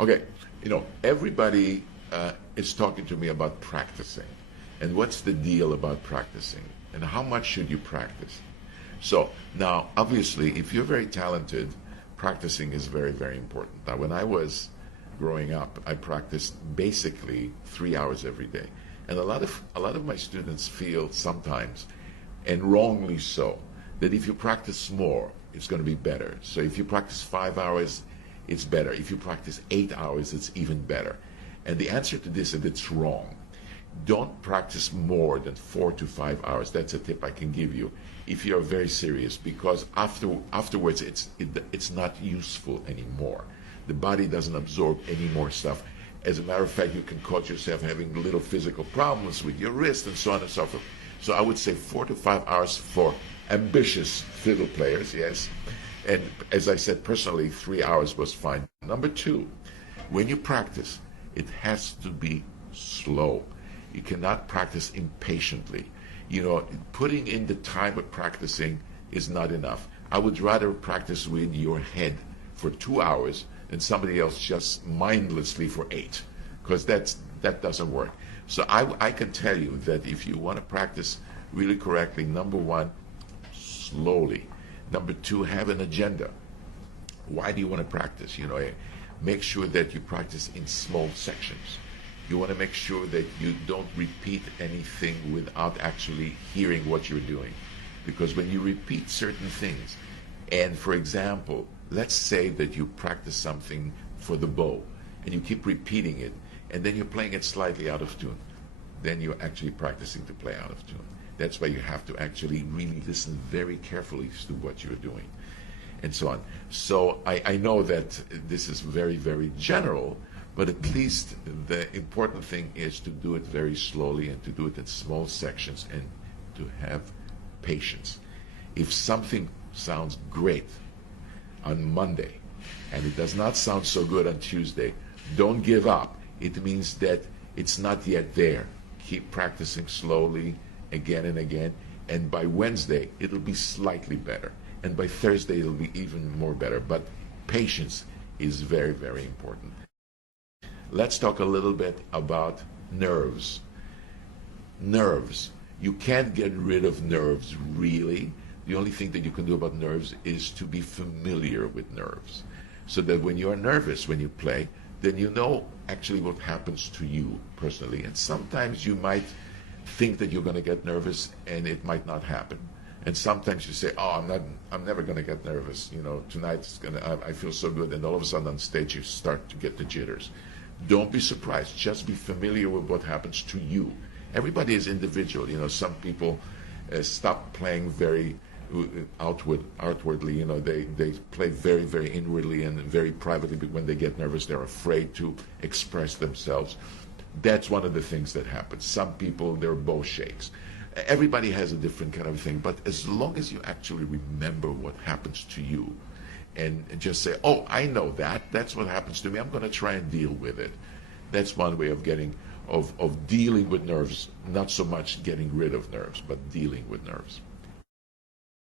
Okay, everybody is talking to me about practicing. And what's the deal about practicing? And how much should you practice? So now, obviously, if you're very talented, practicing is very, very important. Now, when I was growing up, I practiced basically 3 hours every day. And a lot of my students feel sometimes, and wrongly so, that if you practice more, it's going to be better. So if you practice 5 hours, it's better. If you practice 8 hours, it's even better. And the answer to this is it's wrong. Don't practice more than 4 to 5 hours. That's a tip I can give you if you're very serious, because afterwards it's not useful anymore. The body doesn't absorb any more stuff. As a matter of fact, you can cause yourself having little physical problems with your wrist and so on and so forth. So I would say 4 to 5 hours for ambitious fiddle players, yes. And as I said, personally, 3 hours was fine. Number two, when you practice, it has to be slow. You cannot practice impatiently. Putting in the time of practicing is not enough. I would rather practice with your head for 2 hours than somebody else just mindlessly for 8, because that doesn't work. So I can tell you that if you want to practice really correctly, number one, slowly. Number two, have an agenda. Why do you want to practice? Make sure that you practice in small sections. You want to make sure that you don't repeat anything without actually hearing what you're doing. Because when you repeat certain things, and for example, let's say that you practice something for the bow, and you keep repeating it, and then you're playing it slightly out of tune, then you're actually practicing to play out of tune. That's why you have to actually really listen very carefully to what you're doing, and so on. So I know that this is very, very general, but at least the important thing is to do it very slowly and to do it in small sections and to have patience. If something sounds great on Monday and it does not sound so good on Tuesday, don't give up. It means that it's not yet there. Keep practicing slowly again and again, and by Wednesday it'll be slightly better, and by Thursday it'll be even more better. But patience is very, very important. Let's talk a little bit about nerves. Nerves. You can't get rid of nerves, really. The only thing that you can do about nerves is to be familiar with nerves, so that when you are nervous when you play, then you know actually what happens to you personally. And sometimes you might think that you're going to get nervous and it might not happen. And sometimes you say, oh, I'm never going to get nervous. Tonight I feel so good. And all of a sudden on stage you start to get the jitters. Don't be surprised. Just be familiar with what happens to you. Everybody is individual. Some people stop playing very outwardly. They play very, very inwardly and very privately. But when they get nervous, they're afraid to express themselves. That's one of the things that happens. Some people, their bow shakes. Everybody has a different kind of thing. But as long as you actually remember what happens to you, and just say, oh, I know that. That's what happens to me. I'm going to try and deal with it. That's one way of dealing with nerves. Not so much getting rid of nerves, but dealing with nerves.